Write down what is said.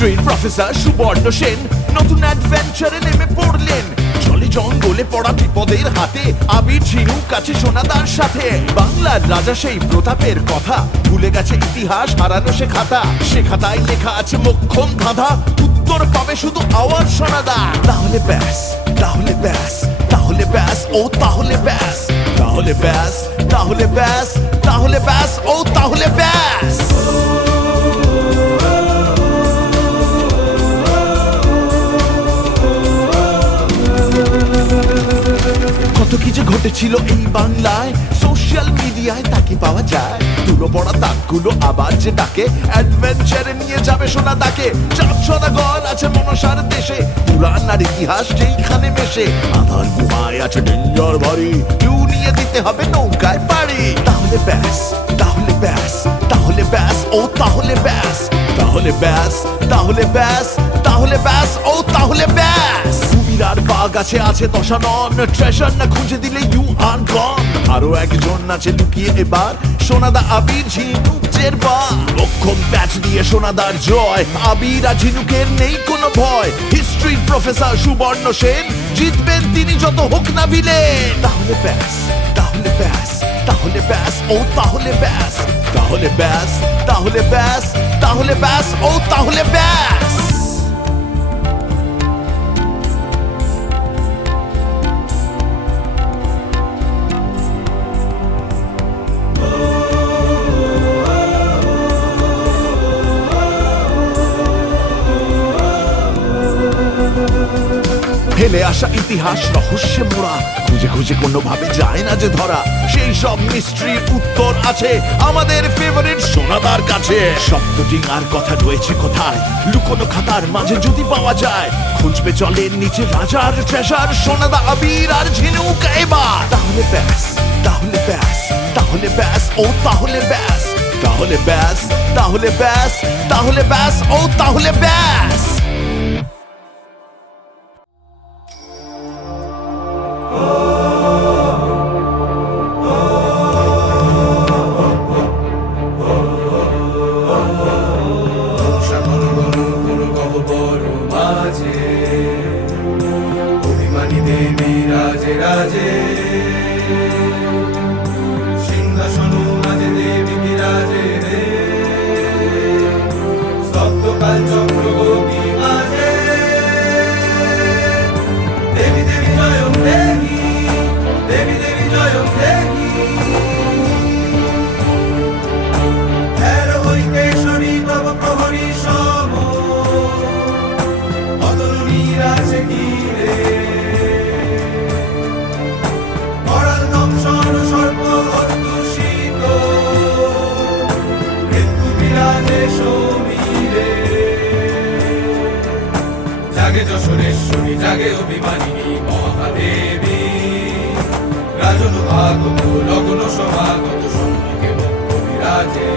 হিস্ট্রির professor সুবর্ণ সেন নতুন অ্যাডভেঞ্চারে নেমে পড়লেন। জলে জঙ্গলে পড়া বিপদের হাতে আবির ঝিনুক কাছে সোনাদার সাথে। বাংলার রাজা সেই প্রতাপের কথা ভুলে গেছে ইতিহাস হারানো সে খাতা। সে খাতায় লেখা আছে মোক্ষম ধাঁধা, উত্তর পাবে শুধু আওয়াজ সোনাদা। তাহলে ব্যাস, তাহলে ব্যাস, তাহলে ব্যাস, ও তাহলে ব্যাস, তাহলে ব্যাস, তাহলে ব্যাস, তাহলে ব্যাস, ও তাহলে ব্যাস। কত কি যে ঘটেছিল এই বাংলায়, সোশ্যাল মিডিয়ায় তাকে পাওয়া যায়। তুলো পড়া তাকগুলো আবার যে ডাকে, অ্যাডভেঞ্চারে নিয়ে যাবে সোনা তাকে। চাঁদ সদাগর আছে মনসার দেশে, পুরাণ আর ইতিহাস যেইখানে মেশে। আধার গুহায় আছে ডেঞ্জার ভারী, কেউ নিয়ে দিতে হবে নৌকায় পাড়ি। তাহলে ব্যাস, তাহলে ব্যাস, তাহলে ব্যাস, ও তাহলে ব্যাস, তাহলে ব্যাস, তাহলে ব্যাস, তাহলে ব্যাস, ও তাহলে ব্যাস। কুমিরার বাঘ আছে আছে দশানন, ট্রেজার না খুঁজে দিলে ইউ আর গন। আরো একজন আছে লুকিয়ে এবার, সোনাদা আবির ঝিনুকের বার। অক্ষম ব্যাচ দিয়ে সোনাদার জয়, আবির আর ঝিনুকের নেই কোনো ভয়। হিস্ট্রি প্রফেসর সুবর্ণ সেন জিতবেন তিনি যত হোক না ভিলেন। তাহলে ব্যাস, তাহলে ব্যাস, তাহলে ব্যাস, ও তাহলে ব্যাস, তাহলে ব্যাস, তাহলে ব্যাস, তাহলে ব্যাস, ও তাহলে ব্যাস। ফেলে আসা ইতিহাস রহস্যে মোড়া, খুঁজে খুঁজে কোনোভাবে যায় না যে ধরা। সেই সব মিস্ট্রির উত্তর আছে আমাদের ফেভারিট সোনাদার কাছে। সপ্তডিঙার কথা রয়েছে কোথায়, লুকোনো খাতার মাঝে যদি পাওয়া যায়। খুঁজবে চলের নিচে রাজার ট্রেজার, সোনাদা আবির আর ঝিনুক এবার। তাহলে ব্যাস, তাহলে ব্যাস, তাহলে ব্যাস, ও তাহলে ব্যাস, তাহলে ব্যাস, তাহলে ব্যাস, তাহলে ব্যাস, ও তাহলে ব্যাস। অভিমানী দেবী রাজে রাজে, সিংহাসন মাঝে দেবী বিরাজে রে। সপ্তকাল চক্রবর্তী মাঝে, দেবী দেবী জয়ং দেবী, দেবী দেবী জয়ং দেবী। হের হৈকেশ্বরী তব প্রহরী সম, অতরুণীর আছে ঘিরে। অড়াল দংশন সর্প অত্যুষিত, মৃত্যু বিরাজে সমীরে। জাগে যশোরেশ্বরী, জাগে অভিমানিনী মহাদেবী। রাজন ভাগব লগ্ন সমাগত সম্মুখে মুখ্য বিরাজে।